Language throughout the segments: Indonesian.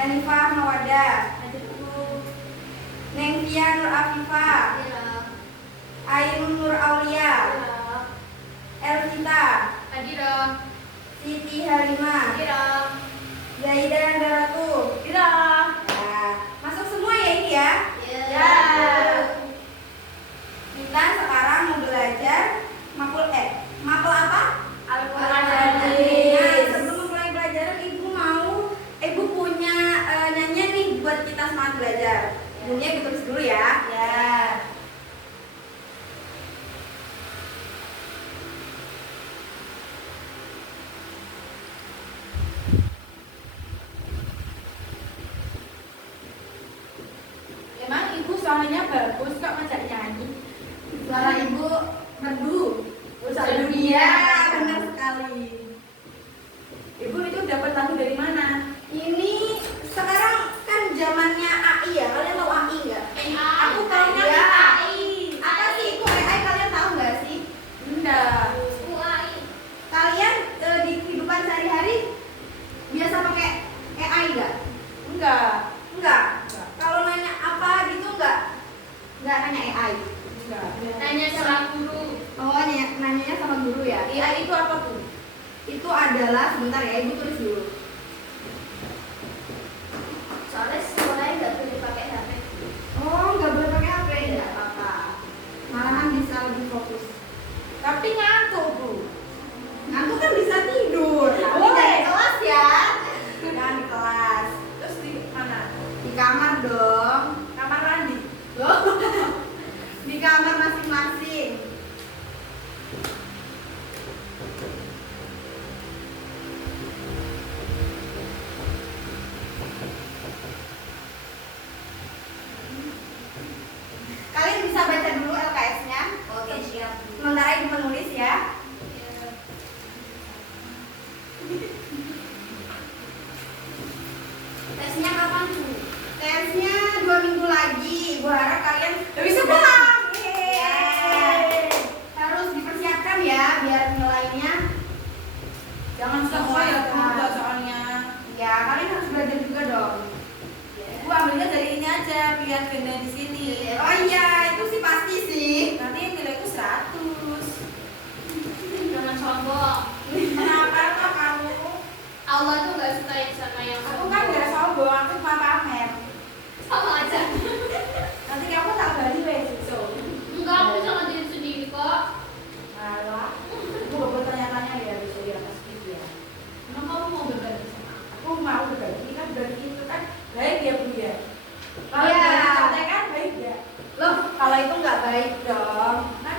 Hanifah Mawadah. Lanjut dulu. Nengtia Nur Afifah. Iya. Ainun Nur Aulia. Iya. Elvita. Lagi dong. Siti Halimah. Lagi dong. Zaida Daratu. Lagi dong. Nah, masuk semua ya ini ya. Iya. Kita sekarang mau belajar makul apa? Al-Quran Nah, hadis. sebelum mulai belajar ibu punya nanya nih buat kita semangat belajar. Ibunya ibu tulis dulu ya. Ya. Emang ibu suaranya bagus kok ngajak nyanyi. Suara ibu merdu. Usaha dunia. Benar sekali. Ibu itu dapat lagu dari mana? Ini sekarang kan zamannya AI ya. Kalian tahu AI nggak? Aku tahunya Ya. AI. Apa sih itu AI? Kalian tahu nggak sih? Enggak. Kalian di kehidupan sehari-hari biasa pakai AI nggak? Enggak. Enggak. Kalau nanya apa gitu nggak nanya AI. Enggak. Nanya sama guru. Oh, nanyanya sama guru ya. AI itu apa, Bu? Itu adalah sebentar ya, ibu tulis dulu. Soalnya sekolahnya nggak boleh pakai HP. Oh, nggak boleh pakai HP. Nggak apa-apa. Malahan bisa lebih fokus. Tapi ngantuk, Bu. Ngantuk kan bisa tidur. Tapi Boleh. jangan di kelas ya. Jangan di kelas. Terus di mana? Di kamar dong. Kamar mandi. Di kamar masing-masing. Kalian bisa baca dulu LKS-nya. Oke, siap. Sementara ibu menulis ya. Tesnya kapan, Bu? Tesnya 2 minggu lagi. Ibu harap kalian bisa pulang. Yeay. Harus dipersiapkan ya biar nilainya. Jangan susah ya, Bu, soalnya. Ya, kalian harus belajar juga dong. Bu, ambilnya dari ini aja, biar benda di sini. Oh iya, itu sih pasti sih. Nanti nilaiku 100. Jangan sombong. Kenapa kok kamu? Allah tuh gak suka yang sama yang Aku kan nggak sombong, aku cuma pamer. sama aja. Nanti kamu tak balik besok. Enggak, aku sama diri sendiri kok. Alah, aku gak boleh tanya-tanya ya besok di atas video ya. Emang kamu mau berbagi sama aku? Aku mau berbagi, kan berbagi itu kan baik ya, Bu ya. Kalau Iya. berbagi contekan baik ya. Loh, kalau itu nggak baik dong. Kan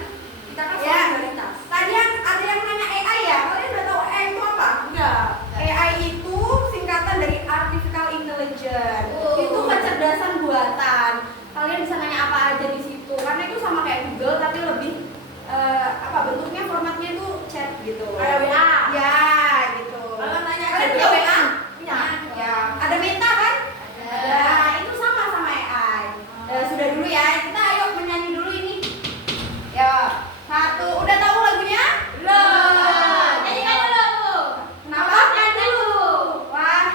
kita kan Ya. solidaritas. Tadi ada yang nanya AI ya. Kalian udah tahu AI itu apa? Enggak. AI itu singkatan dari Artificial Intelligence. Oh. Itu kecerdasan buatan. Kalian bisa nanya apa aja di situ. Karena itu sama kayak Google tapi lebih bentuknya formatnya itu chat gitu. Kayak WA. Ya, gitu. Kalau nanya Kalian ke punya WA? Punya. Ya, ada Meta kan? Ada. Nah, itu sama AI. Sudah dulu ya. Kita ayo menyanyi dulu ini. Ya, 1. Udah tahu lagunya? Belum. Nyanyikan dulu, Bu. Kenapa? Nyanyikan dulu. Wah,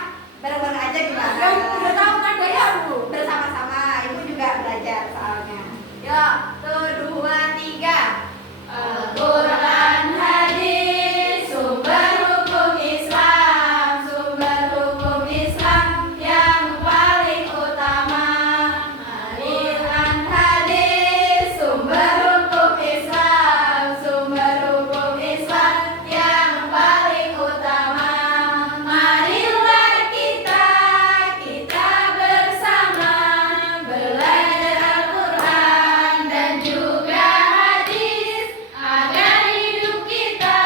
bareng-bareng aja gimana? Ya, udah tahu kan gaya, Bu? Bersama-sama, ibu juga belajar soalnya. Yuk, 1, 2, 3. Al-Quran hadis sumber hukum Islam, sumber hukum Islam yang paling utama. Al-Quran hadis sumber hukum Islam, sumber hukum Islam yang paling utama. Marilah kita bersama belajar Al-Quran dan juga hadis agar hidup kita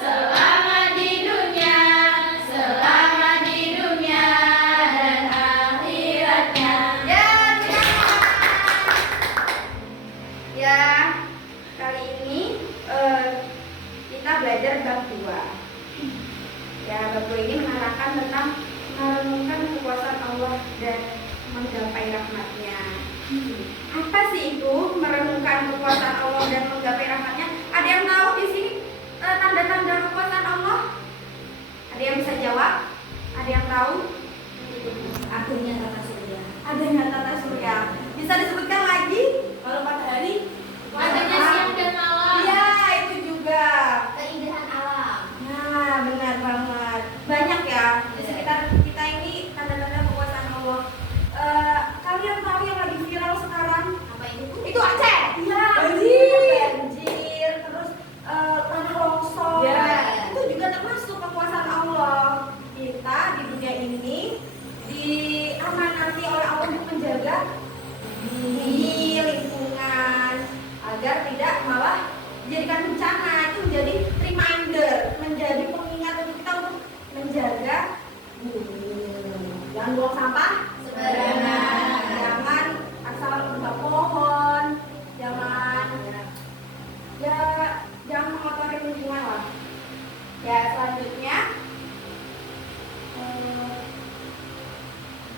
selamat di dunia dan akhiratnya. Ya, ya, kali ini kita belajar bab 2. Ya, bab 2 ini menerangkan tentang merenungkan kekuasaan Allah dan menggapai rahmatnya. Apa sih itu merenungkan kekuasaan Allah dan menggapai rahmatnya? Ada yang tahu di sini tanda-tanda kekuasaan Allah? Ada yang bisa jawab? Ada yang tahu? dijadikan bencana, itu menjadi reminder, menjadi pengingat untuk kita untuk menjaga bumi. Jangan buang sampah sembarangan, jangan asal menebang pohon, jangan mengotori lingkungan lah. Ya, selanjutnya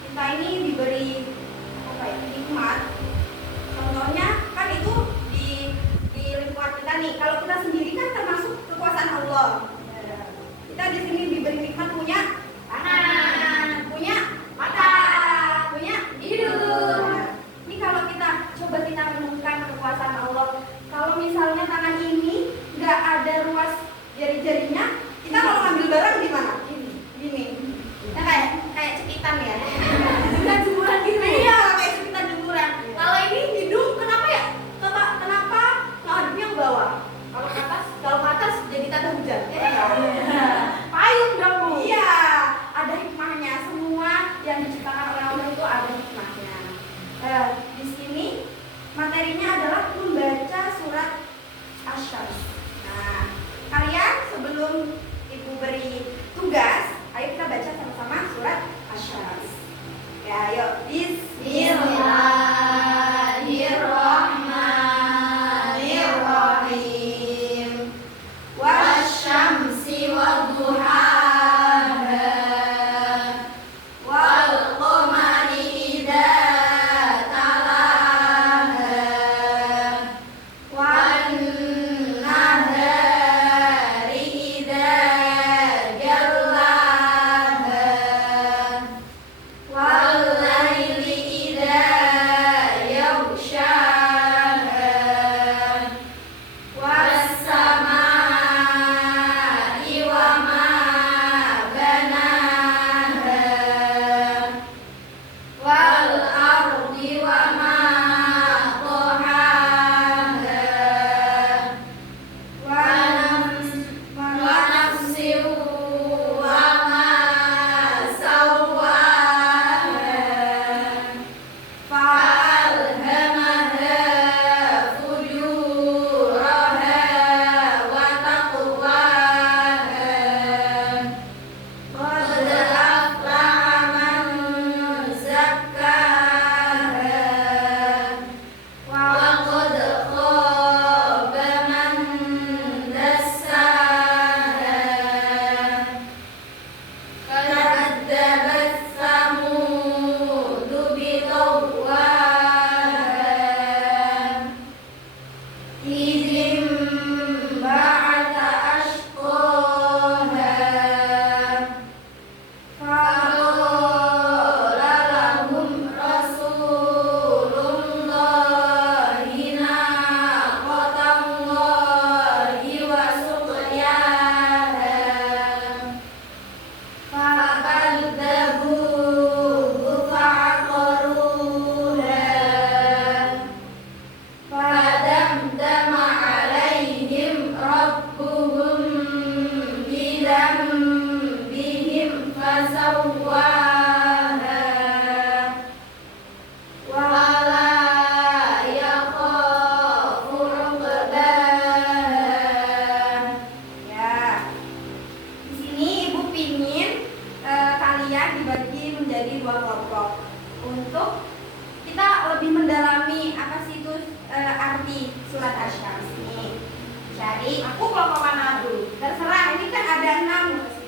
kita ini diberi hikmat. Contohnya kan itu di lingkungan kita nih. Kalau kita sendiri kan termasuk kekuasaan Allah. Kita di sini diberi hikmat punya tangan, punya mata, punya hidung. Ini kalau kita coba kita renungkan kekuasaan Allah. Kalau misalnya tangan ini nggak ada ruas jari-jarinya, kita kalau ngambil barang gimana? Gini. Nah, kayak cekitan ya. Kita jemuran gitu. Iya, kayak cekitan jemuran. Kalau ini hidung kenapa ya? Kenapa ngadepnya ke bawah? Kalau ke atas jadi tanda hujan. Payung dong, Bu. Iya, ada hikmahnya. Semua yang diciptakan oleh Allah itu ada hikmahnya. Di sini materinya adalah membaca surat Asy-Syams. Nah, kalian sebelum Ibu beri tugas, ayo kita baca sama-sama surat Asy-Syams. Ya, yuk. Bismillahirrahmanirrahim. Wasyamsi wadduhaha wal qamari idza talaha wan nahari idza jallaha wal laili idza yaghshaha was samaa'i wa ma banaha wal ardi wa ma tahaha wa nafsin wa ma sawwaha fa'alhamaha fujuraha wa taqwaha qad aflaha man zakkaha wa qad khaba man dassaha kadzabat samud bitawwaha idhim ba'atha ashqaha faqala lahum rasulullahi naqatallahi wa suqyaha fakadzabuhu fa'aqaruha fadamdama 'alaihim rabbuhum bidzambihim fasawwaha wa la yakhafu 'uqbaha. Ya. Di sini Ibu pingin kalian dibagi menjadi dua kelompok untuk kita lebih mendalami apa sih itu arti surat Asy-Syams ini. Cari aku kelompok mana dulu? Terserah. Ini kan ada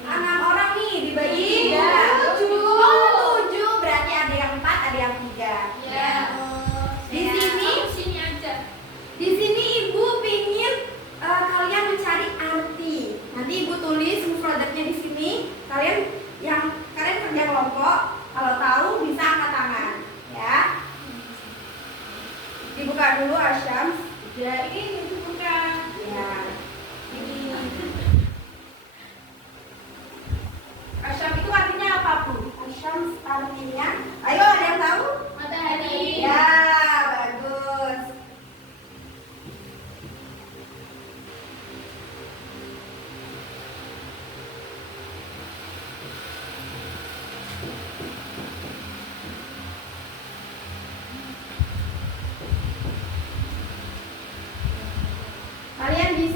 6 orang nih dibagi 7. Oh, 7 berarti ada yang 4, ada yang 3. Ya. Di sini aja. Di sini Ibu pingin kalian mencari arti. Nanti Ibu tulis mufradatnya di sini. Kalian kerja kelompok. Kalau tahu bisa angkat tangan, ya. Dibuka dulu Asy-Syams. Ya, ini dibuka. Ya.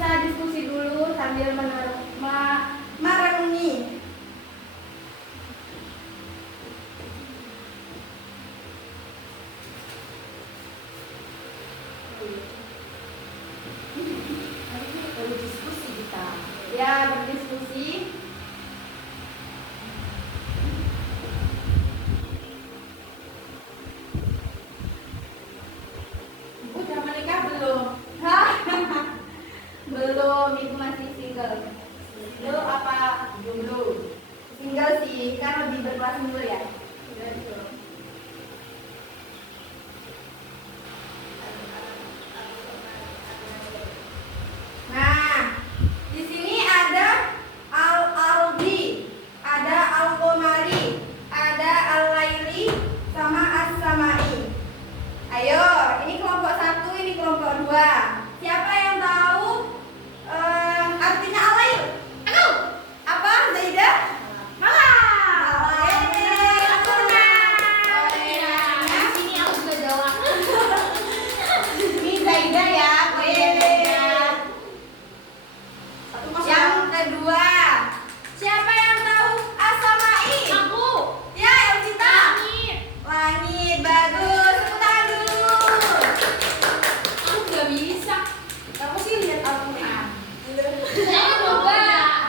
bisa diskusi dulu sambil merenungi. Berdiskusi kita. Ya, berdiskusi. Ibu udah menikah belum? Hah? Belum, ibu masih single. Lu apa dulu? Single sih, kan lebih berkelas dulu ya. Nah, di sini ada Al-Ardi, ada Al-Qamari, ada Al-Laili, sama As-Samai. Ayo, ini kelompok 1, ini kelompok 2. Siapa yang tahu artinya Al-Lail? Aku. Apa, Zaidah? Malam. Di sini aku juga jawab. Ini Zaidah ya. Yang kedua, siapa yang tahu As-Samai? Aku. Ya, yang cinta. Langit, bagus. Tepuk tangan dulu. Aku nggak bisa. Kamu sih lihat Al-Quran. Saya coba.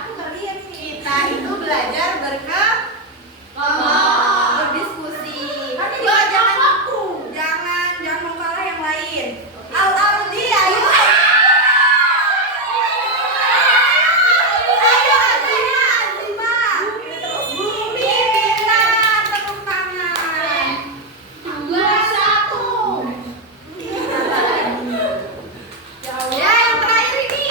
Aku nggak lihat ini. Kita itu belajar berdiskusi. Yo, jangan mengkalah yang lain. Al-Ardi, ayo. Ayo, Azima. Bumi, pintar. Tepuk tangan. 2-1. Ya, yang terakhir ini.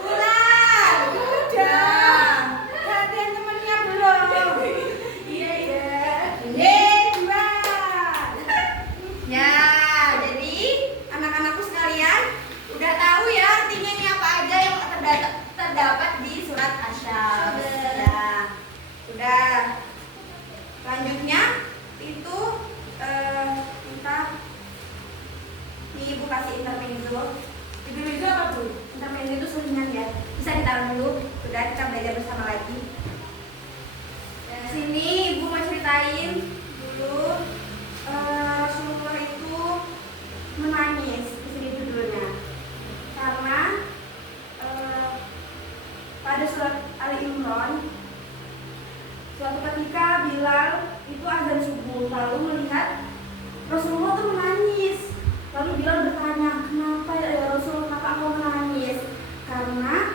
Bulan. Udah. Gantian temennya belum? Iya. Bulan. Ya, jadi anak-anakku sekalian udah tahu ya artinya ini apa aja yang terdapat di surat Asy-Syams. Ya. Sudah. Selanjutnya itu kita nih ibu kasih intermezzo. Intermezzo apa Bu? Intermezzo itu selingan ya. Bisa ditaruh dulu. Sudah kita belajar bersama lagi. Di sini ibu mau ceritain dulu Rasulullah itu menangis. Di sini judulnya. Karena pada surat Ali Imran suatu ketika Bilal itu azan subuh lalu melihat Rasulullah tuh menangis. Lalu Bilal bertanya, kenapa ya Rasul, kenapa engkau menangis? Karena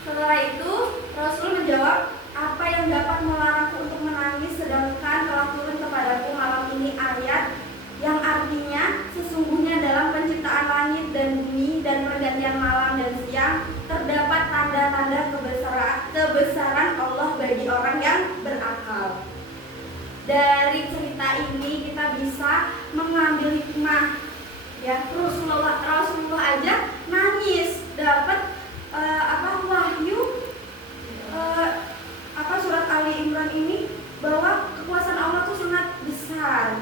setelah itu Rasul menjawab, apa yang dapat melarangku untuk menangis sedangkan telah turun kepadaku malam ini ayat yang artinya sesungguhnya dalam penciptaan langit dan bumi dan pergantian malam dan siang terdapat tanda-tanda kebesaran Allah bagi orang yang berakal. Dari cerita ini kita bisa mengambil hikmah. Ya, Rasulullah aja nangis dapat wahyu surat Ali Imran ini bahwa kekuasaan Allah itu sangat besar.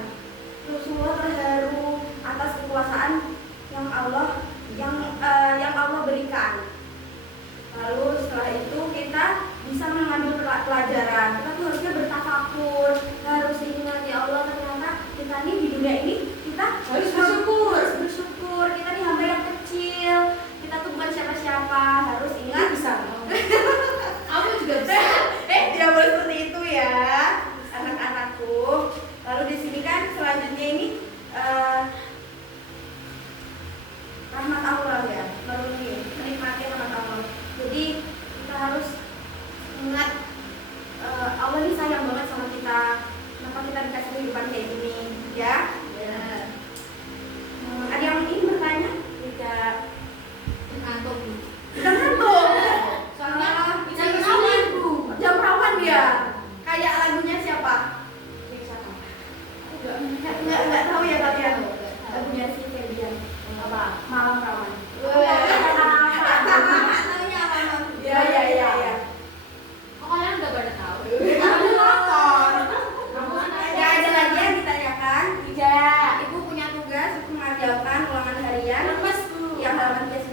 Rasulullah terharu atas kekuasaan yang Allah berikan. Lalu setelah itu kita bisa mengambil pelajaran. Kita tuh harusnya bertafakur, harus ingat ya Allah ternyata kita nih di dunia ini kita Harus bersyukur. Kita nih hamba yang kecil. Kita tuh bukan siapa-siapa. Harus ingat. Bisa. Aku juga bisa. Tidak boleh seperti itu ya, anak-anakku. Lalu di sini kan selanjutnya ini rahmat Allah ya, menikmati rahmat Allah. Jadi kita harus ingat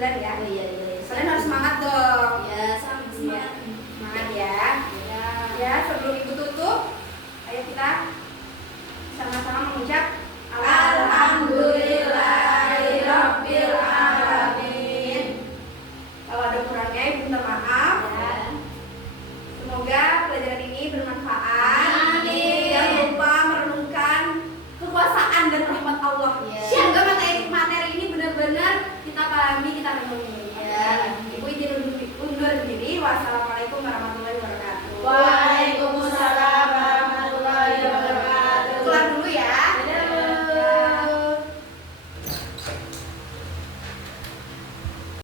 9 kali.